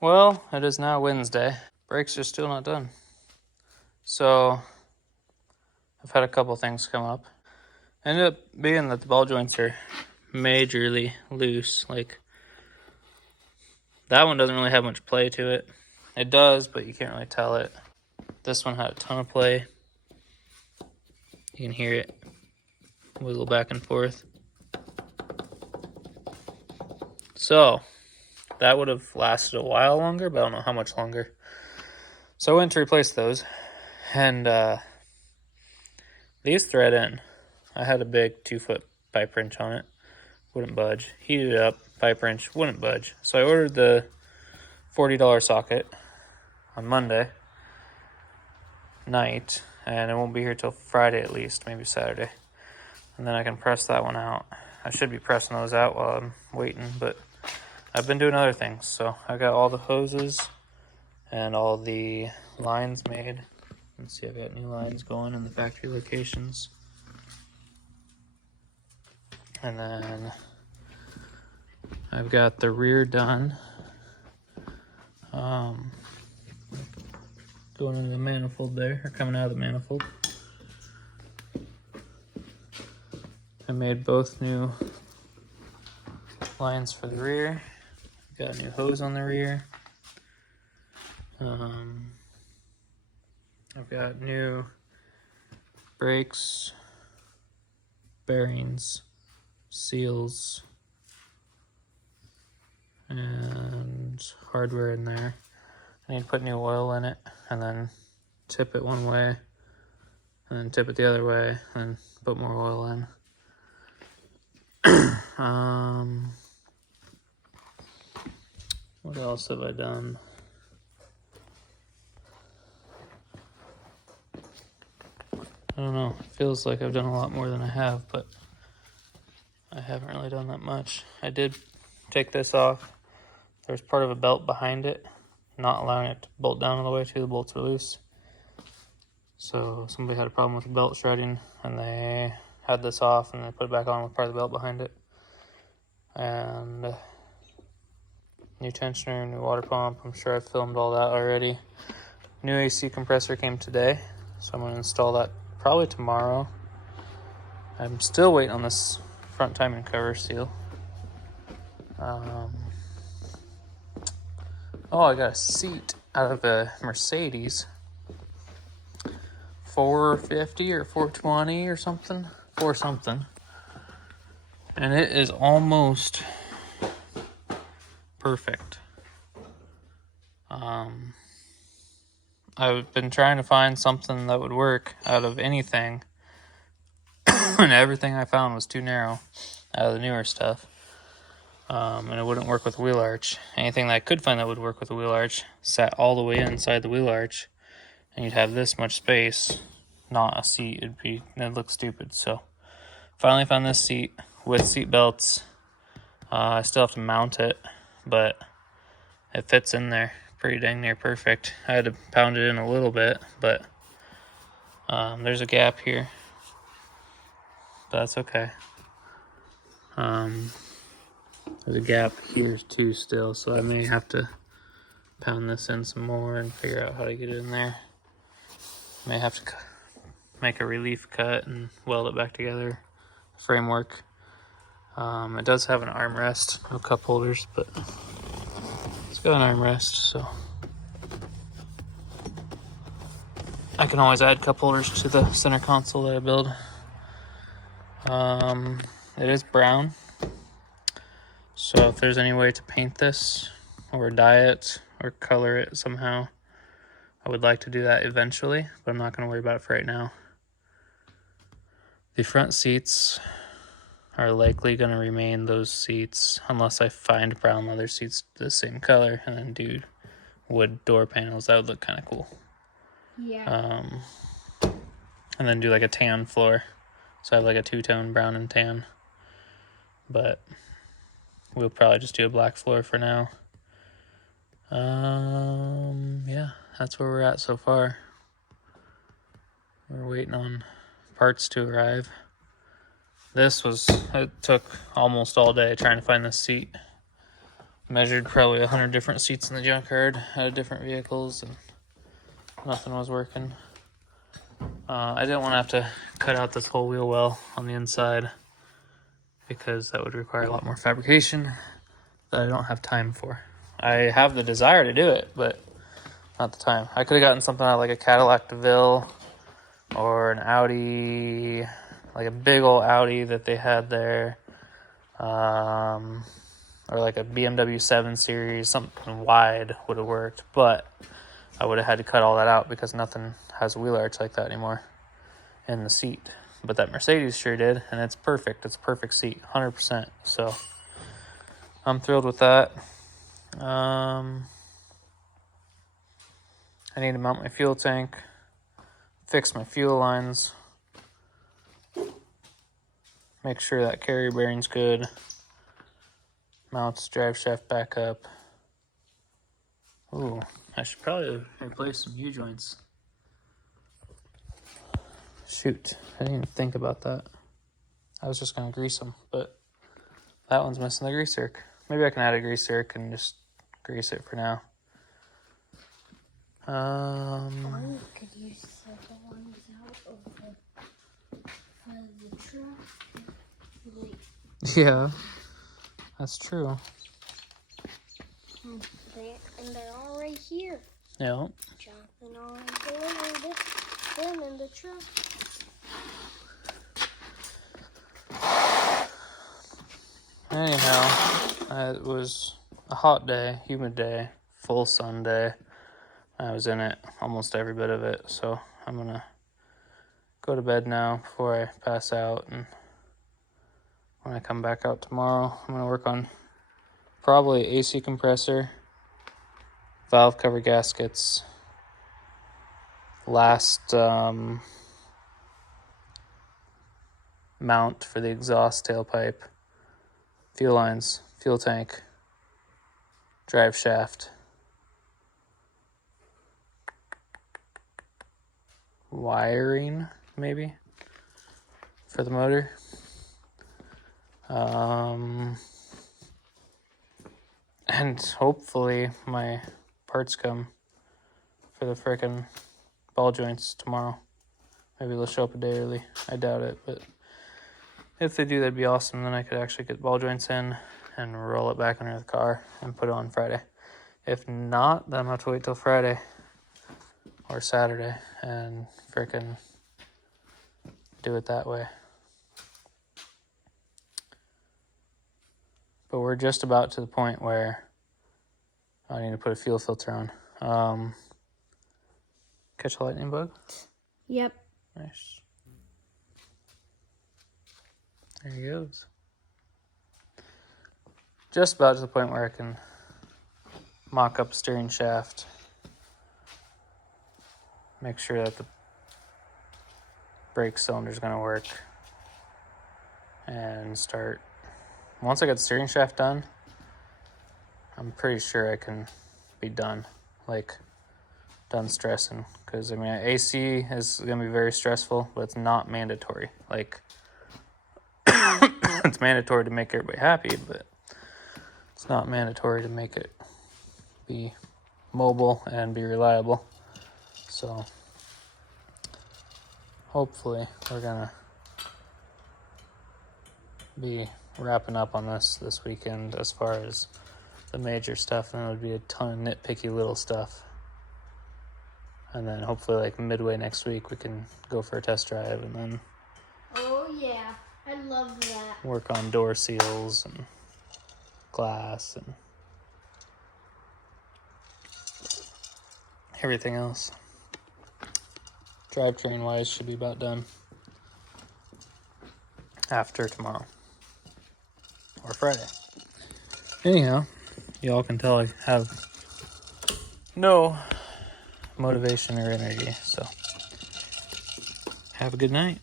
Well, it is now Wednesday. Brakes are still not done. So, I've had a couple things come up. Ended up being that the ball joints are majorly loose. Like, that one doesn't really have much play to it. It does, but you can't really tell it. This one had a ton of play. You can hear it wiggle back and forth. So, that would have lasted a while longer, but I don't know how much longer. So I went to replace those, and these thread in. I had a big 2-foot pipe wrench on it, wouldn't budge. Heated it up, pipe wrench, wouldn't budge. So I ordered the $40 socket on Monday night, and it won't be here till Friday at least, maybe Saturday. And then I can press that one out. I should be pressing those out while I'm waiting, but I've been doing other things. So I got all the hoses and all the lines made. Let's see, I've got new lines going in the factory locations. And then I've got the rear done. Going into the manifold there, or coming out of the manifold. I made both new lines for the rear. Got a new hose on the rear. I've got new brakes, bearings, seals, and hardware in there. I need to put new oil in it, and then tip it one way, and then tip it the other way, and put more oil in. What else have I done? I don't know. It feels like I've done a lot more than I have, but I haven't really done that much. I did take this off. There's part of a belt behind it, not allowing it to bolt down all the way to the bolts are loose. So somebody had a problem with the belt shredding, and they had this off, and they put it back on with part of the belt behind it. And new tensioner, new water pump. I'm sure I've filmed all that already. New AC compressor came today, so I'm going to install that probably tomorrow. I'm still waiting on this front timing cover seal. I got a seat out of a Mercedes. 450 or 420 or something. For something. And it is almost perfect. I've been trying to find something that would work out of anything. And everything I found was too narrow out of the newer stuff. And it wouldn't work with a wheel arch. Anything that I could find that would work with a wheel arch sat all the way inside the wheel arch, and you'd have this much space, not a seat. It'd look stupid. So finally found this seat with seat belts. I still have to mount it, but it fits in there pretty dang near perfect. I had to pound it in a little bit, but there's a gap here, but that's okay. There's a gap here too still, so I may have to pound this in some more and figure out how to get it in there. May have to make a relief cut and weld it back together. Framework. It does have an armrest, no cup holders, but it's got an armrest, so I can always add cup holders to the center console that I build. It is brown, so if there's any way to paint this or dye it or color it somehow, I would like to do that eventually, but I'm not going to worry about it for right now. The front seats are likely going to remain those seats unless I find brown leather seats the same color and then do wood door panels. That would look kind of cool. Yeah. And then do like a tan floor. So I have like a two-tone brown and tan. But we'll probably just do a black floor for now. Yeah, that's where we're at so far. We're waiting on parts to arrive. It took almost all day trying to find this seat. measured probably 100 different seats in the junkyard out of different vehicles, and nothing was working. I didn't want to have to cut out this whole wheel well on the inside because that would require a lot more fabrication that I don't have time for. I have the desire to do it, but not the time. I could have gotten something out of like a Cadillac DeVille or an Audi, like a big old Audi that they had there, or like a BMW 7 Series, something wide would have worked, but I would have had to cut all that out because nothing has a wheel arch like that anymore in the seat. But that Mercedes sure did, and it's perfect. It's a perfect seat, 100%. So I'm thrilled with that. I need to mount my fuel tank, fix my fuel lines, make sure that carrier bearing's good, mounts drive shaft back up. Ooh, I should probably replace some U-joints. Shoot, I didn't even think about that. I was just going to grease them, but that one's missing the grease zerk. Maybe I can add a grease zerk and just grease it for now. Or you could use the ones out of the truck. Yeah, that's true. And they're all right here. Yeah. Jonathan already delivered them in the truck. Anyhow, it was a hot day, humid day, full sun day. I was in it, almost every bit of it, so I'm going to go to bed now before I pass out, and when I come back out tomorrow, I'm going to work on probably AC compressor, valve cover gaskets, last mount for the exhaust tailpipe, fuel lines, fuel tank, drive shaft, wiring maybe for the motor, and hopefully my parts come for the frickin' ball joints tomorrow. Maybe they'll show up a day early. I doubt it, but if they do, that'd be awesome. Then I could actually get ball joints in and roll it back under the car and put it on Friday. If not, then I'm going to have to wait till Friday or Saturday and frickin' do it that way. But we're just about to the point where I need to put a fuel filter on. Catch a lightning bug? Yep. Nice. There he goes. Just about to the point where I can mock up steering shaft. Make sure that the brake cylinder is going to work. And start. Once I get the steering shaft done, I'm pretty sure I can be done. Like, done stressing. Because, I mean, AC is going to be very stressful, but it's not mandatory. Like, it's mandatory to make everybody happy, but it's not mandatory to make it be mobile and be reliable. So hopefully we're gonna be wrapping up on this weekend as far as the major stuff, and it would be a ton of nitpicky little stuff. And then hopefully like midway next week we can go for a test drive and then Yeah, I love that. work on door seals and glass and everything else. Drivetrain wise should be about done after tomorrow or Friday. Anyhow, y'all can tell I have no motivation or energy, so have a good night.